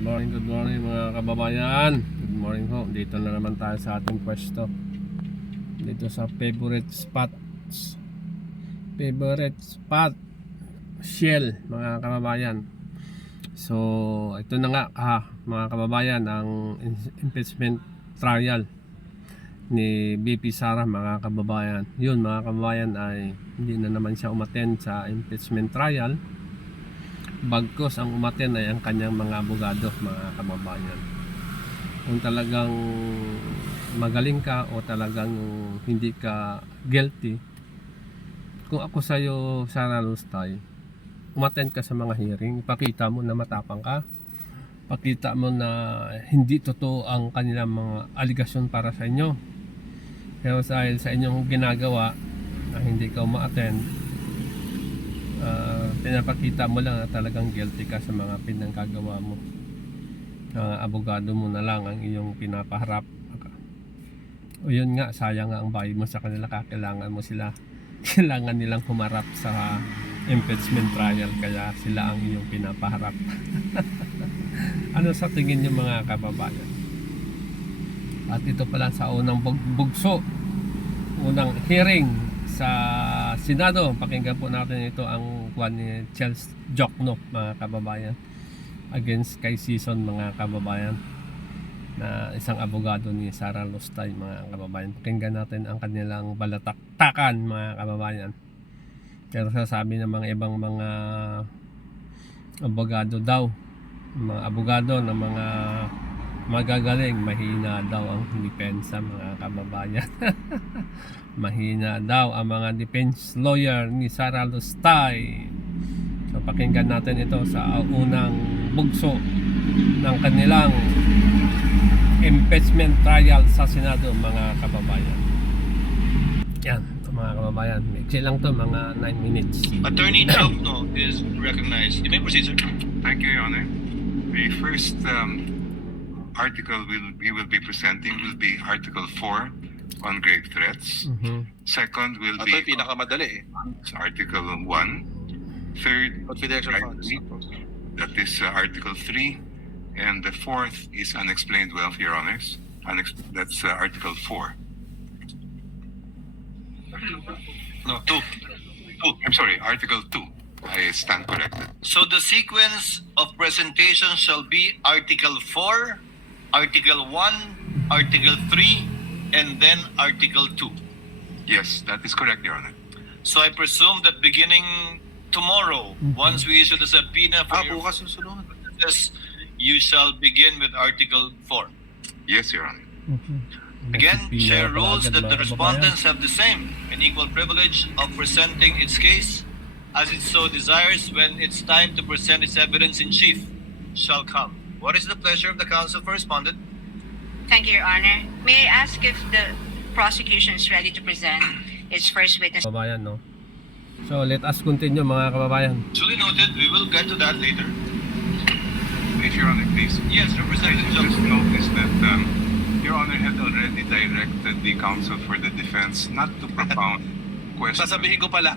Good morning mga kababayan. Good morning ho. Dito na naman tayo sa ating pwesto. Dito sa favorite spot Shell mga kababayan. So ito na nga mga kababayan, ang impeachment trial ni BP Sara mga kababayan. Yun mga kababayan, ay hindi na naman siya umattend sa impeachment trial. Bagkos ang umaten ay ang kanyang mga abogado mga kababayan. Kung talagang magaling ka o talagang hindi ka guilty, kung ako sa'yo, Sara Lustay, umaten ka sa mga hearing, ipakita mo na matapang ka, pakita mo na hindi totoo ang kanilang mga aligasyon para sa inyo. Pero dahil sa inyong ginagawa na hindi ka uma-attend, pinapakita mo lang na talagang guilty ka sa mga pinanggagawa mo. Abogado mo na lang ang iyong pinapaharap. O yun nga, sayang nga ang bayad mo sa kanila, kailangan mo sila, kailangan nilang humarap sa impeachment trial, kaya sila ang iyong pinapaharap. Ano sa tingin niyo mga kababayan? At ito pala sa unang bugso, unang hearing sa senado. Pakinggan po natin ito ang kwan ni Charles Jokno mga kababayan, against kay Season mga kababayan, na isang abogado ni Sara Lustay mga kababayan. Pakinggan natin ang kanilang balataktakan mga kababayan. Pero sasabi ng mga ibang mga abogado daw, mga abogado ng mga magagaling, mahina daw ang depensa mga kababayan. Mahina daw ang mga defense lawyer ni Sara Lustay. So pakinggan natin ito sa unang bugso ng kanilang impeachment trial sa senado mga kababayan. Yan mga kababayan, mixi lang to, mga 9 minutes. Attorney Jokno is recognized. You may proceed, sir. Thank you, Your Honor. The first article we will be presenting will be Article 4 on grave threats. Second will be Ito yung pinakamadali Article 1. Third, confidential funds. that is Article 3. And the fourth is unexplained wealth, Your Honors. That's Article 4. No, 2. I'm sorry, Article 2. I stand corrected. So the sequence of presentation shall be Article 4, Article 1, Article 3, and then Article 2. Yes, that is correct, Your Honor. So I presume that beginning tomorrow, once we issue the subpoena for your bukas yung sunod. process, you shall begin with Article 4. Yes, Your Honor. Again, Chair rules that the respondents have the same and equal privilege of presenting its case as it so desires when its time to present its evidence in chief shall come. What is the pleasure of the counsel for respondent? Thank you, Your Honor. May I ask if the prosecution is ready to present its first witness? Kababayan, no? So let us continue mga kababayan. Duly noted. We will get to that later. If Your Honor, please. Yes, Representative I just Jokno. noticed that Your Honor had already directed the counsel for the defense not to propound questions. Sasabihin ko pala.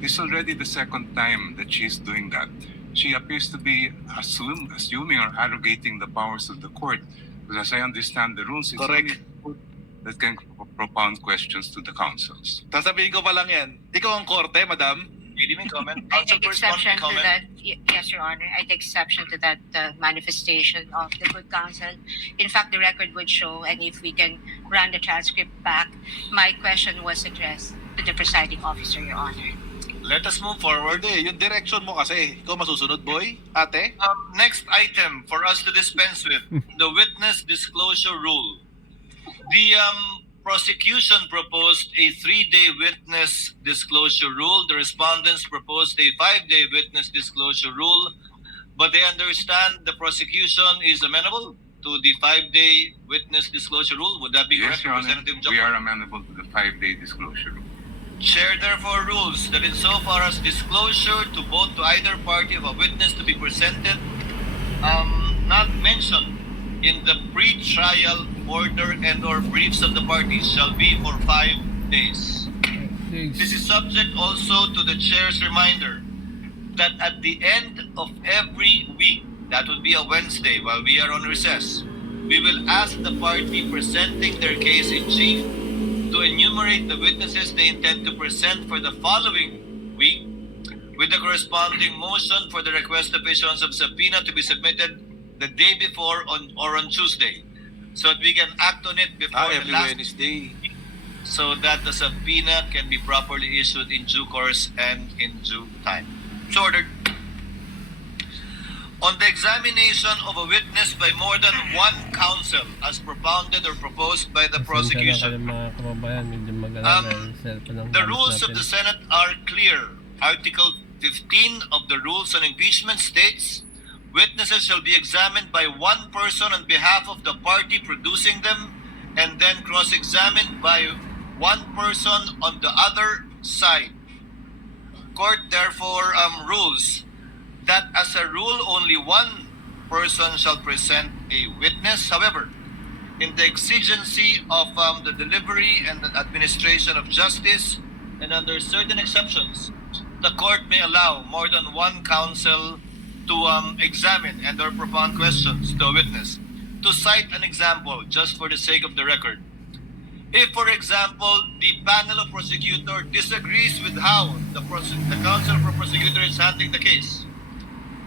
This is already the second time that she's doing that. She appears to be assuming or arrogating the powers of the court. Because as I understand the rules, it's Correct. only the court that can propound questions to the counsels. Sasabihin ko pa lang yan. Ikaw ang korte, madam. Lady, may comment? I Counsel take for respondent, exception may to comment? that. Yes, Your Honor. I take exception to that manifestation of the good counsel. In fact, the record would show, and if we can run the transcript back, my question was addressed to the presiding officer, Your Honor. Let us move forward. Hindi, yung direction mo kasi. Ikaw masusunod, boy? Ate? Next item for us to dispense with, the witness disclosure rule. The prosecution proposed a 3-day witness disclosure rule. The respondents proposed a 5-day witness disclosure rule. But they understand the prosecution is amenable to the 5-day witness disclosure rule. Would that be Yes, correct, Your Honor. Representative We Jokno? are amenable to the 5-day disclosure rule. Chair therefore rules that insofar as disclosure to both to either party of a witness to be presented, not mentioned in the pre-trial order and or briefs of the parties shall be for 5 days. This is subject also to the chair's reminder that at the end of every week, that would be a Wednesday while we are on recess, we will ask the party presenting their case in chief to enumerate the witnesses they intend to present for the following week, with the corresponding motion for the request of issuance of subpoena to be submitted the day before or on Tuesday, so that we can act on it before the Every last, Wednesday. so that the subpoena can be properly issued in due course and in due time. So ordered. On the examination of a witness by more than one counsel as propounded or proposed by the prosecution, Mga kababayan, medyo mag-alala yung cellphone ng the gamit rules of natin. the Senate are clear. Article 15 of the Rules on Impeachment states, witnesses shall be examined by one person on behalf of the party producing them, and then cross-examined by one person on the other side. Court therefore rules that as a rule only one person shall present a witness. However, in the exigency of the delivery and the administration of justice, and under certain exceptions, the court may allow more than one counsel to examine and or propound questions to a witness. To cite an example, just for the sake of the record, if, for example, the panel of prosecutor disagrees with how the counsel for prosecutor is handling the case,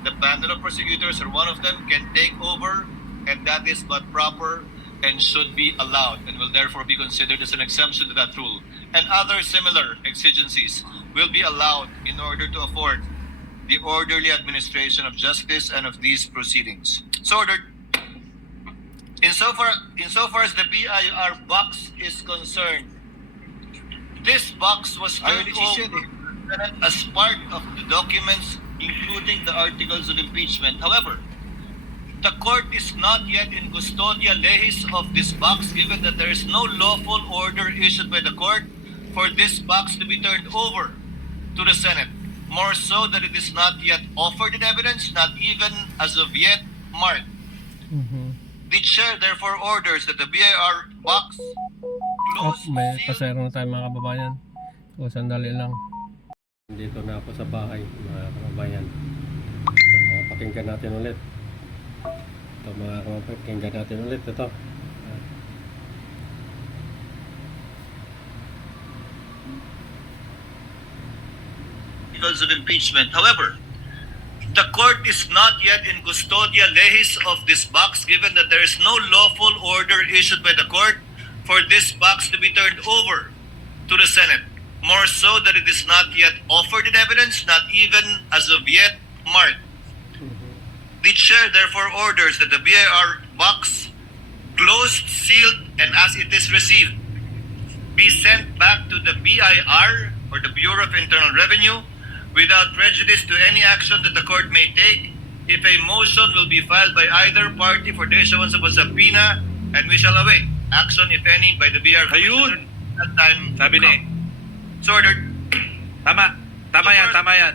the panel of prosecutors or one of them can take over, and that is but proper and should be allowed, and will therefore be considered as an exemption to that rule. And other similar exigencies will be allowed in order to afford the orderly administration of justice and of these proceedings. So ordered. Insofar as the BIR box is concerned, this box was turned over as part of the documents, including the articles of impeachment. However, the court is not yet in custodia lehis of this box, given that there is no lawful order issued by the court for this box to be turned over to the Senate. More so that it is not yet offered in evidence, not even as of yet marked. The chair therefore orders that the BIR box close, May sealed, pasero na tayo mga kababayan. O sandali lang. Dito na ako sa bahay mga kababayan. Pakinggan natin ulit. Ito mga kababayan, pakinggan natin ulit ito. articles of impeachment. However, the court is not yet in custodia lehis of this box, given that there is no lawful order issued by the court for this box to be turned over to the Senate. More so that it is not yet offered in evidence, not even as of yet marked. The chair therefore orders that the BIR box, closed, sealed, and as it is received, be sent back to the BIR or the Bureau of Internal Revenue without prejudice to any action that the court may take if a motion will be filed by either party for the issuance of a subpoena, and we shall await action, if any, by the BIR Commissioner at that time. Sabi ni. So ordered. Tama. Tama yan, tama yan.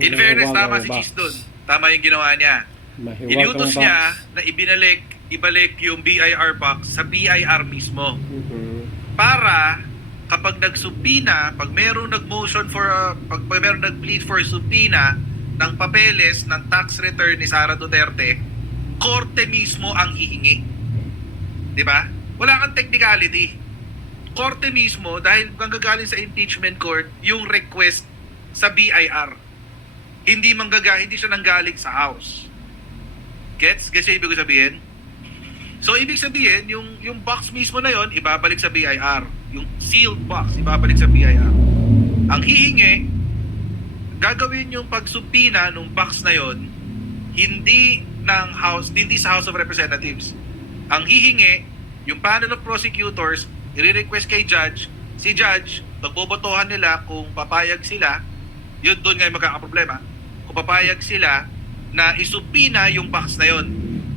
In fairness, tama si Cheese dun. Tama yung ginawa niya. Iniutos niya na ibalik yung BIR box sa BIR mismo. Para kapag nagsubpina, pag mayroong nag-motion for, pag mayroong nag-plead for subpoena ng papeles ng tax return ni Sara Duterte, korte mismo ang hihingi. Di ba? Wala kang technicality. Korte mismo, dahil manggagaling sa impeachment court, yung request sa BIR. Hindi siya nanggaling sa House. Gets? Gets yung ibig sabihin? So, ibig sabihin, yung box mismo na yon ibabalik sa BIR. Yung sealed box, ibabalik sa BIR. Ang hihingi, gagawin yung pagsubpina ng box na yon hindi sa House of Representatives. Ang hihingi, yung panel of prosecutors, i-request kay judge, si judge, magbobotohan nila kung papayag sila, yun doon nga yung magkakaproblema, kung papayag sila na isubpina yung box na yon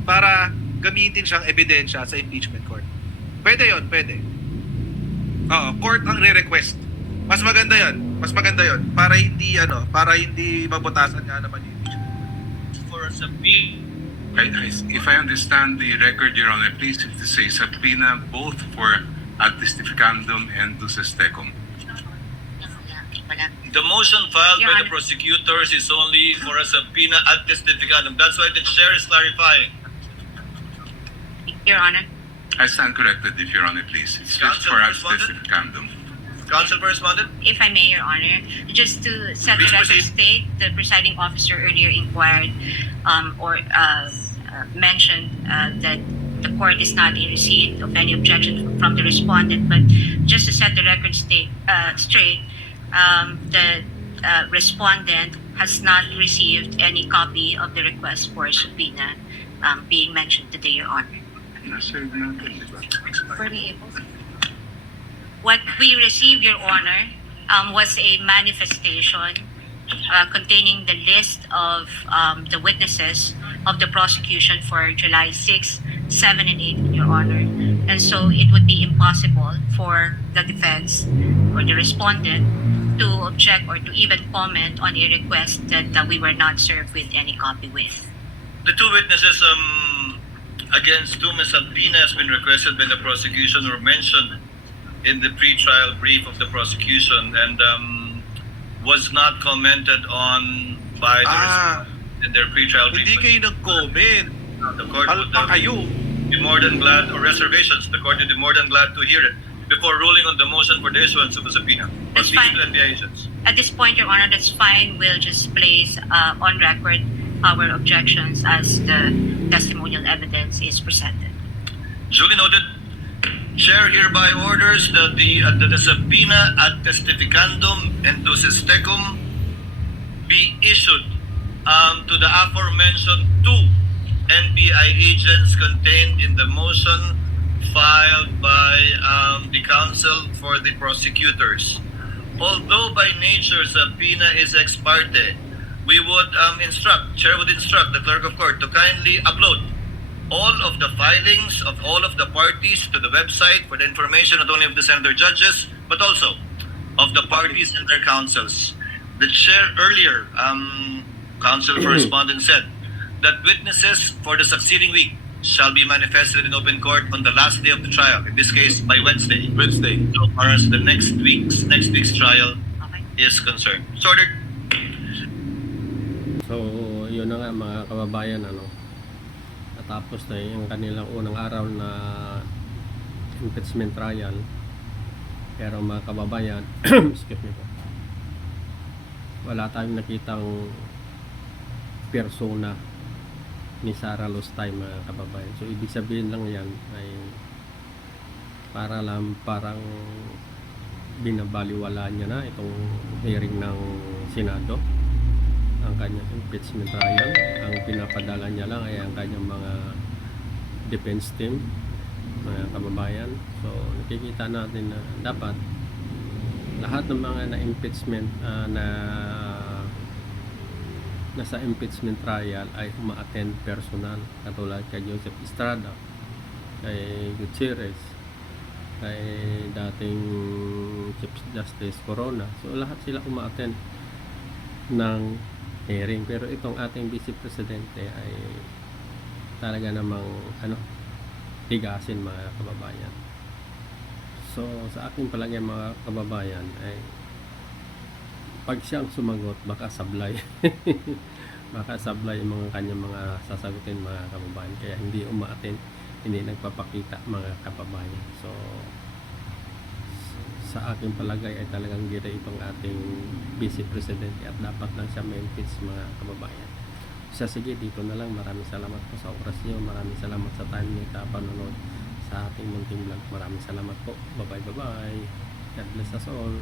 para gamitin siyang ebidensya sa impeachment court. Pwede yon, pwede. Oo, court ang re-request. Mas maganda yon para hindi mabotasan nga naman yung impeachment. For a subpoena. If I understand the record, Your Honor, please to say subpoena both for ad testificandum and to sestecum. The motion filed Your by the Honor. prosecutors is only for a subpoena ad testificandum. That's why the chair is clarifying. Your Honor. I stand corrected, if Your Honor, please. It's just Counsel for us responded? testificandum. Counsel for respondent? If I may, Your Honor, just to set the Please record proceed. straight, the presiding officer earlier inquired mentioned that the court is not in receipt of any objection from the respondent. But just to set the record straight, the respondent has not received any copy of the request for subpoena being mentioned today, Your Honor. Were we able to? What we received, Your Honor, was a manifestation containing the list of the witnesses of the prosecution for July 6, 7, and 8, Your Honor. And so it would be impossible for the defense or the respondent to object or to even comment on a request that we were not served with any copy with. The two witnesses against whom a subpoena has been requested by the prosecution were mentioned in the pre-trial brief of the prosecution and was not commented on by the respondent in their pre-trial brief. Hindi kayo nag-comment. The court would Alpa kayo. be more than glad, or reservations, the court would be more than glad to hear it before ruling on the motion for the issuance of a subpoena on That's these fine. two NBI agents. At this point, Your Honor, that's fine. We'll just place on record our objections as the testimonial evidence is presented. Duly noted. Chair hereby orders that the subpoena ad testificandum enduces tecum be issued to the aforementioned two NBI agents contained in the motion filed by the counsel for the prosecutors. Although by nature subpoena is ex parte, we would Chair would instruct the clerk of court to kindly upload all of the filings of all of the parties to the website for the information not only of the senator judges, but also of the parties and their counsels. The chair earlier, counsel for respondent said that witnesses for the succeeding week shall be manifested in open court on the last day of the trial, in this case by Wednesday. So far as the next week's trial Okay. is concerned. So ordered. So, yun na nga mga kababayan, natapos na yung kanilang unang araw na impeachment trial. Pero mga kababayan, excuse me po, wala tayong nakitang persona ni Sara Lustay, mga kababayan. So, ibig sabihin lang yan ay parang binabaliwala niya na itong hearing ng senado, ang kanyang impeachment trial. Ang pinapadala niya lang ay ang kanyang mga defense team, mga kababayan. So nakikita natin na dapat lahat ng mga na-impeachment nasa impeachment trial ay uma-attend personal, katulad kay Joseph Estrada, kay Gutierrez, kay dating Chief Justice Corona. So lahat sila uma-attend ng hearing. Pero itong ating Vice Presidente ay talaga namang tigasin, mga kababayan. So sa aking palagay, mga kababayan, ay pag siyang sumagot, baka sablay baka sablay yung mga kanyang mga sasagutin, mga kababayan. Kaya hindi umaattend, hindi nagpapakita, mga kababayan. So sa aking palagay ay talagang gira itong ating Vice Presidente at dapat lang siya ma-impeach, mga kababayan. So sige, dito na lang. Maraming salamat po sa oras niyo. Maraming salamat sa time niyo at panonood sa ating munting vlog. Maraming salamat po. Bye bye. God bless us all.